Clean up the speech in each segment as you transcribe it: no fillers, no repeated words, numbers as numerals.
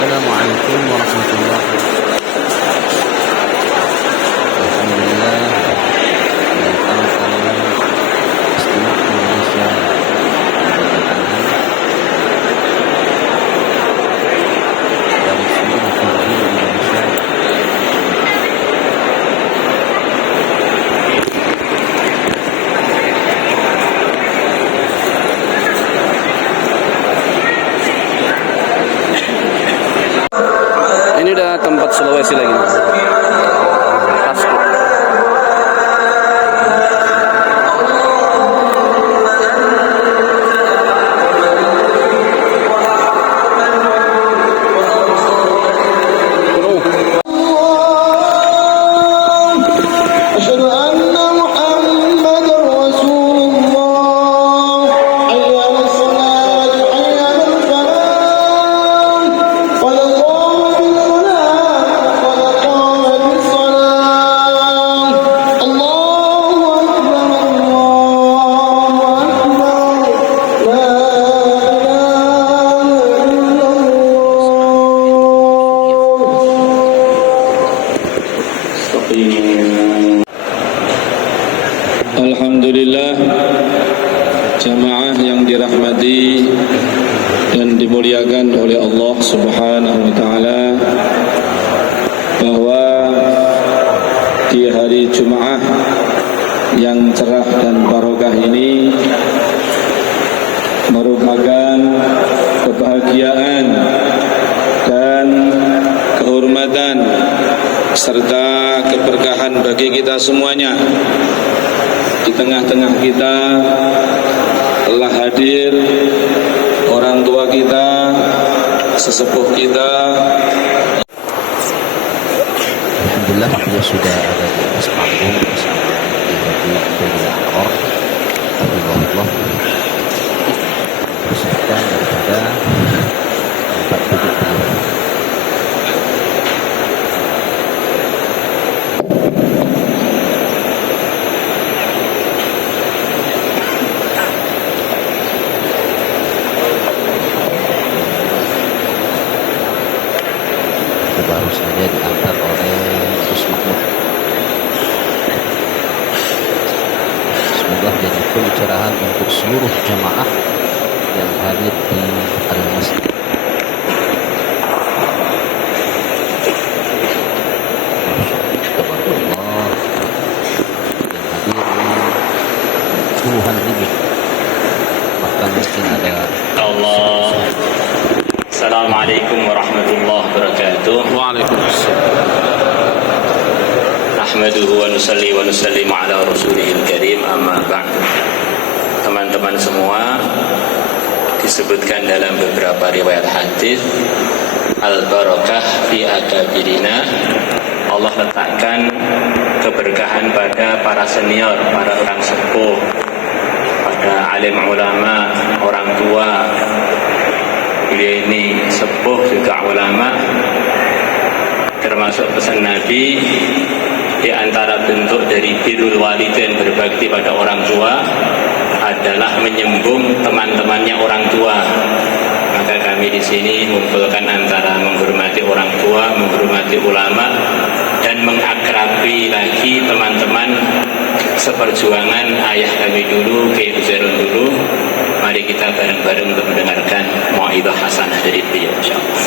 Assalamualaikum warahmatullahi wabarakatuh. Alhamdulillah, datang istimewa Indonesia kedatangan dan seluruh penduduk Indonesia. Ini udah tempat Sulawesi lagi. Pas. Alhamdulillah, jamaah yang dirahmati dan dimuliakan oleh Allah Subhanahu wa taala, bahwa di hari Jumat yang cerah dan barokah ini merupakan kebahagiaan dan kehormatan serta keberkahan bagi kita semuanya. Di tengah-tengah kita telah hadir orang tua kita, sesepuh kita. Alhamdulillah, dia sudah ada di atas panggung bersama Ibu Akor Allah bersihkan daripada tempat duduk beliau. Baru saja diantar oleh Gus Mahmud. Semoga jadi pencerahan untuk seluruh jamaah yang hadir di Al-Masjid. Tabarakallah, yang hadir puluhan ribu, bahkan mungkin ada Allah. Assalamualaikum warahmatullahi wabarakatuh. Waalaikumsalam. Nahmaduhu wa nusalli wa nusallimu ala rasulihil karim, amma ba'd. Teman-teman semua, disebutkan dalam beberapa riwayat hadis, al-barakah fi akabirina. Allah letakkan keberkahan pada para senior, para orang sepuh, pada alim ulama, orang tua. Beliau ini sepuh juga ulama, termasuk pesan Nabi, di antara bentuk dari birrul walidain, berbakti pada orang tua, adalah menyembung teman-temannya orang tua. Maka kami di sini mengumpulkan antara menghormati orang tua, menghormati ulama, dan mengakrabi lagi teman-teman seperjuangan ayah kami dulu, Kiai Zairun dulu. Mari kita bareng-bareng untuk mendengarkan mau'izah hasanah dari beliau, insyaallah.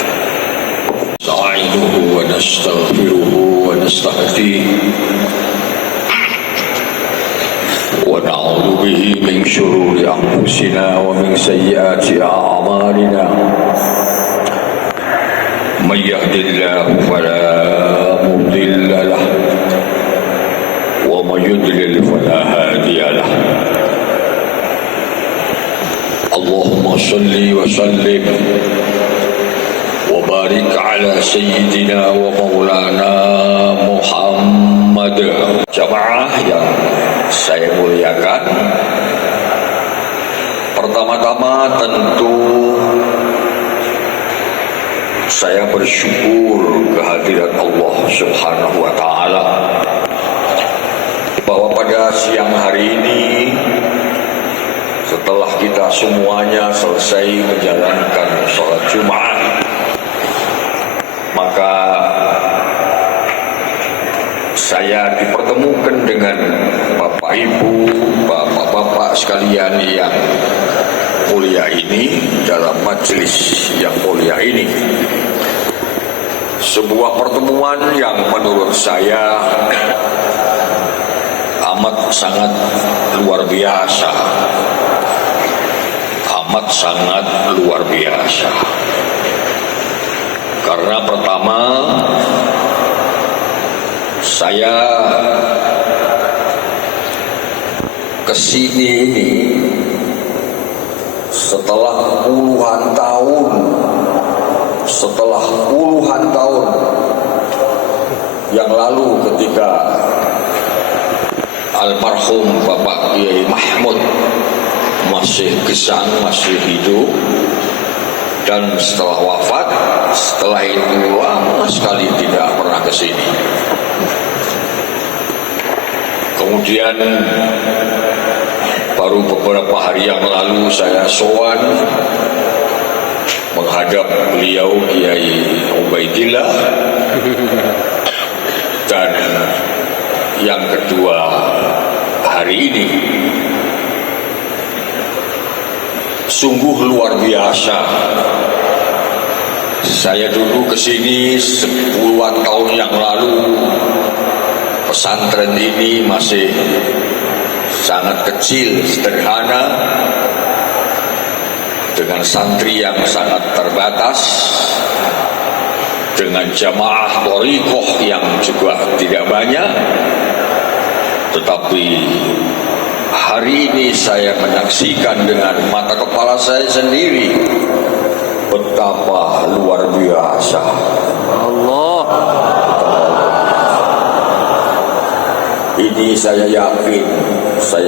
Nasta'inuhu wa nastaghfiruhu wa nastahdihi wa na'udzu bihi min shururi anfusina wa min sayyiati a'malina. May yahdihillahu fala mudilla lahu wa may yudlil fala hadiya lahu. Allahumma salli wa sallim wa barik ala sayyidina wa maulana Muhammad. Jamaah yang saya muliakan, pertama-tama tentu saya bersyukur kehadirat Allah Subhanahu wa taala bahwa pada siang hari ini, setelah kita semuanya selesai menjalankan sholat Jumat, saya dipertemukan dengan Bapak Ibu, Bapak-bapak sekalian yang mulia ini dalam majelis yang mulia ini. Sebuah pertemuan yang menurut saya amat sangat luar biasa. Amat sangat luar biasa. Karena pertama, saya kesini ini setelah puluhan tahun yang lalu ketika almarhum Bapak Kiai Mahmud masih gesang, masih hidup, dan setelah wafat, setelah itu lama sekali tidak pernah ke sini. Kemudian baru beberapa hari yang lalu saya sowan menghadap beliau Kiai Ubaidillah, dan yang kedua hari ini sungguh luar biasa. Saya dulu kesini 10-an tahun yang lalu, pesantren ini masih sangat kecil, sederhana, dengan santri yang sangat terbatas, dengan jamaah thariqah yang juga tidak banyak. Tetapi hari ini saya menyaksikan dengan mata kepala saya sendiri betapa luar biasa. Allah. Ini saya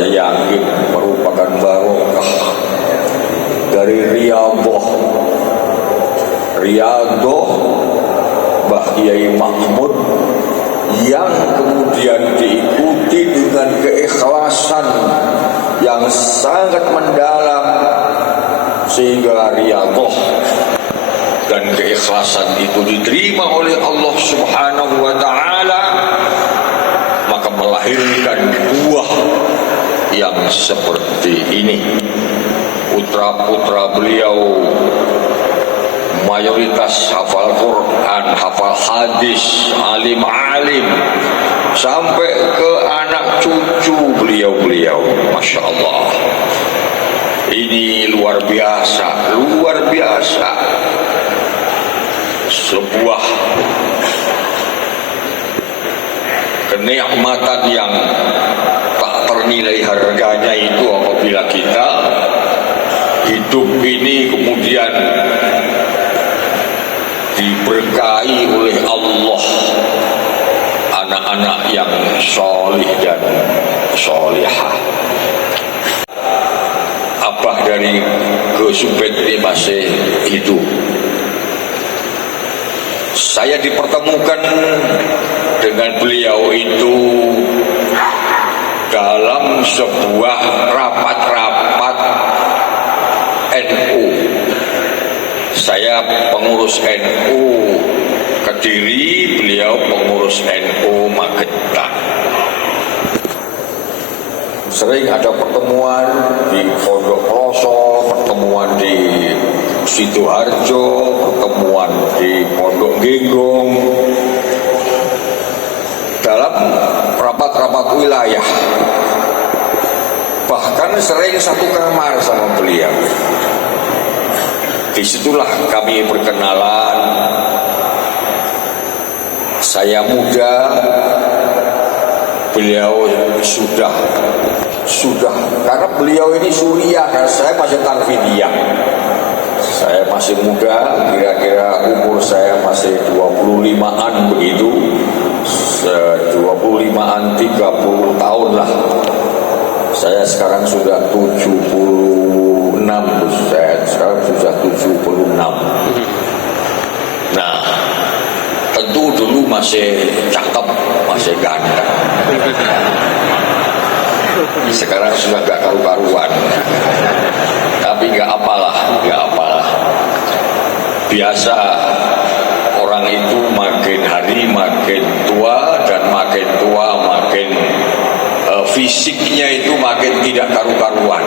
yakin merupakan barokah dari Riyadhah Mbah Kiai Mahmud yang kemudian diikuti dengan keikhlasan yang sangat mendalam, sehingga Riyadhah dan keikhlasan itu diterima oleh Allah Subhanahu wa ta'ala, maka melahirkan buah yang seperti ini. Putra-putra beliau mayoritas hafal Quran, hafal hadis, alim-alim, sampai ke anak cucu beliau-beliau. Masya Allah. Ini luar biasa. Sebuah kenikmatan yang tak ternilai harganya itu apabila kita hidup ini kemudian diberkahi oleh Allah anak-anak yang solih dan solihah. Abah dari Gusubet ini masih hidup. Saya dipertemukan dengan beliau itu dalam sebuah rapat-rapat NU. Saya pengurus NU Kediri, beliau pengurus NU Magetan. Sering ada pertemuan di Pondok Ploso, pertemuan di Sidoarjo, pertemuan di Pondok Genggong, dalam rapat-rapat wilayah. Bahkan sering satu kamar sama beliau. Disitulah kami berkenalan. Saya muda, beliau sudah karena beliau ini Suriah, karena saya masih Tanfidiyah. Saya masih muda, kira-kira umur saya masih 25-an begitu, 25-an 30 tahun lah. Saya sekarang sudah 76, saya sekarang sudah 76. Nah, tentu dulu masih cakep, masih ganteng. Sekarang sudah gak karu-karuan. Tapi gak apalah. Biasa orang itu makin hari makin tua, dan makin tua fisiknya itu makin tidak karu-karuan.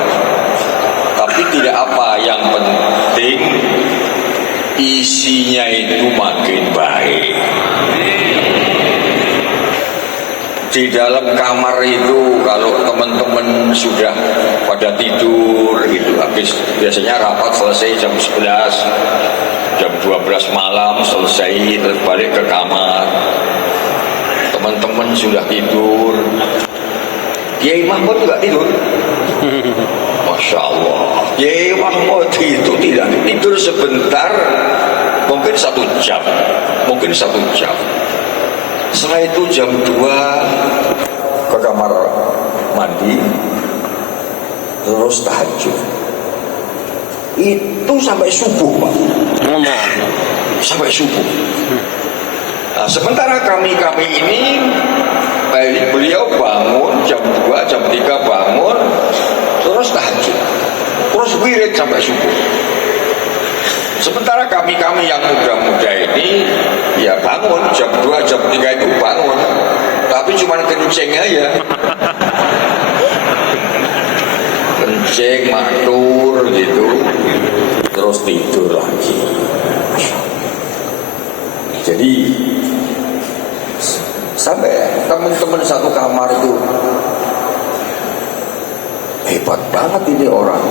Tapi tidak apa, yang penting isinya itu makin baik. Di dalam kamar itu kalau teman-teman sudah pada tidur gitu, habis biasanya rapat selesai jam 11, jam 12 malam selesai, terus balik ke kamar, teman-teman sudah tidur, Kiai Mahmud juga tidur. Masya Allah, Kiai Mahmud itu tidak tidur sebentar, mungkin 1 jam, mungkin 1 jam. Setelah itu jam 2 ke kamar mandi, terus tahajud. Itu sampai subuh, Pak. Sampai subuh. Nah, sementara kami ini, beliau bangun jam 2, jam 3 bangun, terus tahajud, terus wirid sampai subuh. Sementara kami yang muda-muda ini, ya bangun jam 2, jam 3 itu bangun, tapi cuma kencing aja. Kencing, matur gitu, terus tidur lagi. Jadi sampai teman-teman satu kamar itu, hebat banget ini orang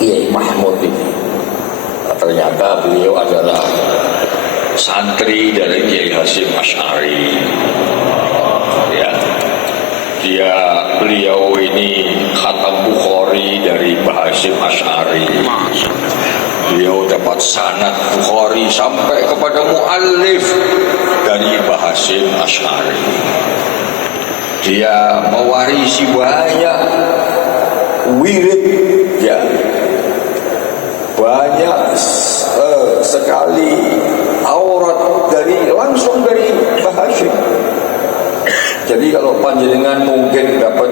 Kiai Mahmud ini. Ternyata beliau adalah santri dari Kiai Hasyim Asy'ari. Ya, beliau ini khatam Bukhari dari Mbah Hasyim Asy'ari. Beliau dapat sanad Bukhari sampai kepada muallif dari Mbah Hasyim Asy'ari. Dia mewarisi banyak wirid, ya, banyak sekali aurat langsung dari Mbah Hasyim. Jadi kalau panjenengan mungkin dapat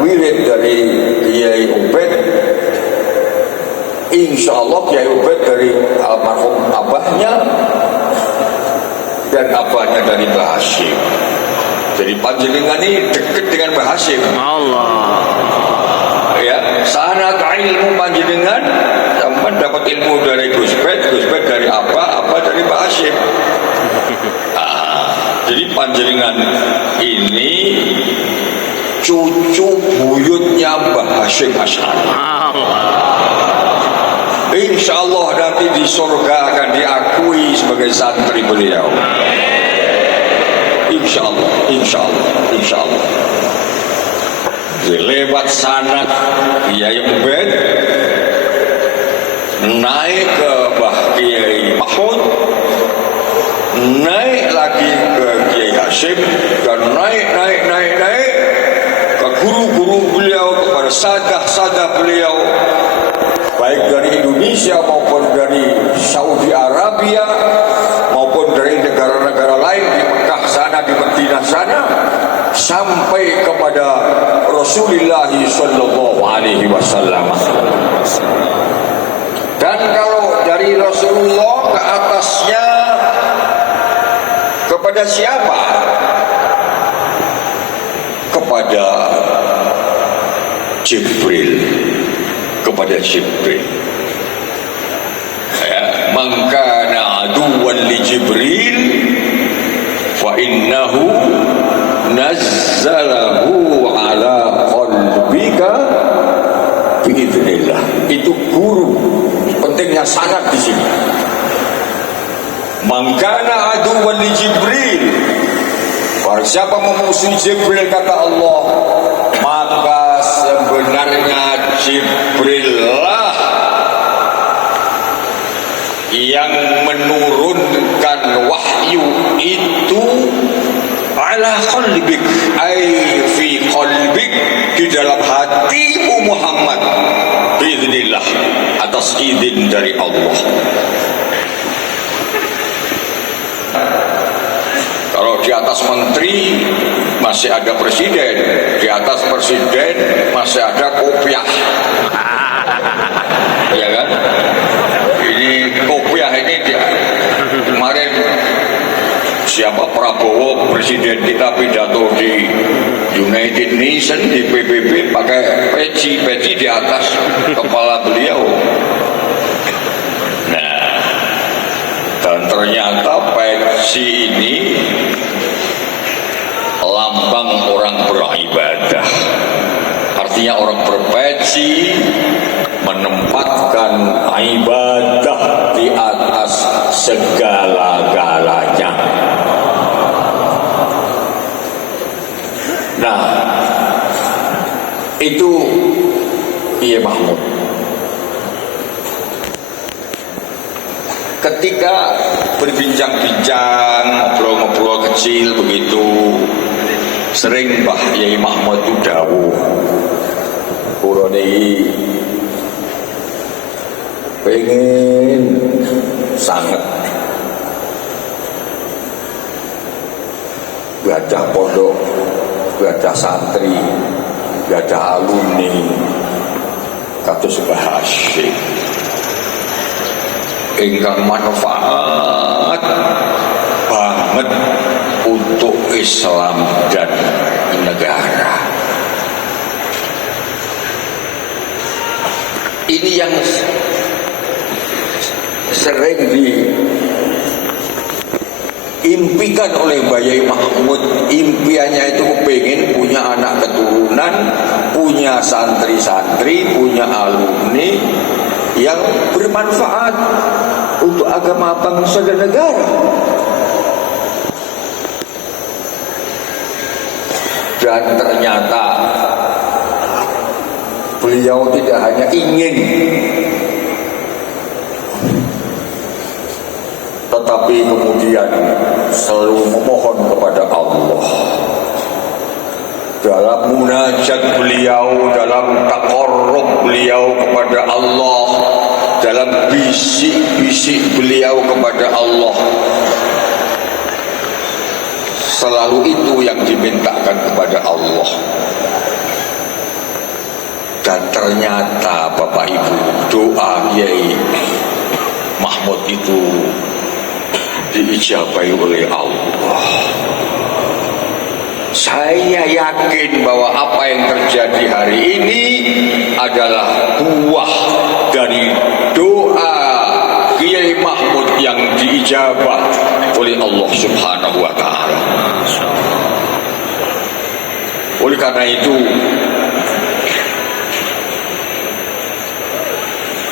wirid dari Kiai Ubed, insya Allah Kiai Ubed dari almarhum abahnya, dan abahnya dari Mbah Hasyim. Jadi panjenengan ini dekat dengan Mbah Hasyim. Allah. Ya, sanad ilmu panjenengan, teman dapat ilmu dari Gus Bet dari apa dari Mbah Hasyim. Jadi panjenengan ini cucu buyutnya Mbah Hasyim Asy'ari. Insya Allah nanti di surga akan diakui sebagai santri beliau. Insya Allah, insya Allah, insya Allah. Lewat sanad Kiai Ubed naik ke Mbah Kiai Mahmud, naik lagi ke Kiai Hasyim, dan naik ke guru-guru beliau, kepada sadah-sadah beliau, baik dari Indonesia maupun dari Saudi Arabia maupun dari negara-negara lain di Mekah sana, di Madinah sana, sampai kepada Rasulullah sallallahu alaihi wasallam. Dan kalau dari Rasulullah ke atasnya kepada siapa? Kepada Jibril. Kepada Jibril. Ya, man kana aduwwan li Jibril fa innahu nazzalahu ala qalbika biidznillah. Itu guru. Pentingnya sanad di sini. Man kana aduwwan li Jibril, barang siapa memusuhi Jibril, kata Allah, maka sebenarnya Jibril lah yang menurunkan wahyu itu ala qalbik, ay fi qalbik, di dalam hatimu Muhammad, biiznillah, atas izin dari Allah. Kalau di atas menteri masih ada presiden, di atas presiden masih ada kopiah, ya kan? Ini kopiah ini dia kemarin siapa Prabowo presiden kita pidato di United Nations di PBB pakai peci di atas kepala beliau. Nah, dan ternyata peci ini lambang orang beribadah. Artinya orang berpeci menempatkan ibadah di atas segala-galanya. Nah, itu Kiai Mahmud. Ketika berbincang-bincang, ngobrol-ngobrol kecil begitu, sering Mbah Kiai Mahmud itu dawuh, kula niki pengen sangat gadah pondok, gadah santri, gadah alumni kados Mbah Hasyim ingkang manfaat banget untuk Islam dan negara. Ini yang sering diimpikan oleh Mbah Yai Mahmud. Impiannya itu pengen punya anak keturunan, punya santri-santri, punya alumni yang bermanfaat untuk agama bangsa dan negara. Dan ternyata beliau tidak hanya ingin, tetapi kemudian selalu memohon kepada Allah. Dalam munajat beliau, dalam taqarrub beliau kepada Allah, dalam bisik-bisik beliau kepada Allah, selalu itu yang dimintakan kepada Allah. Dan ternyata Bapak Ibu, doa Kiai Mahmud itu diijabahi oleh Allah. Saya yakin bahwa apa yang terjadi hari ini adalah buah dari doa Kiai Mahmud yang diijabah oleh Allah Subhanahu wa Ta'ala. Oleh karena itu,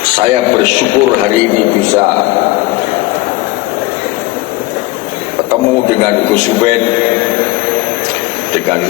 saya bersyukur hari ini bisa ketemu dengan Gus Ubed, dengan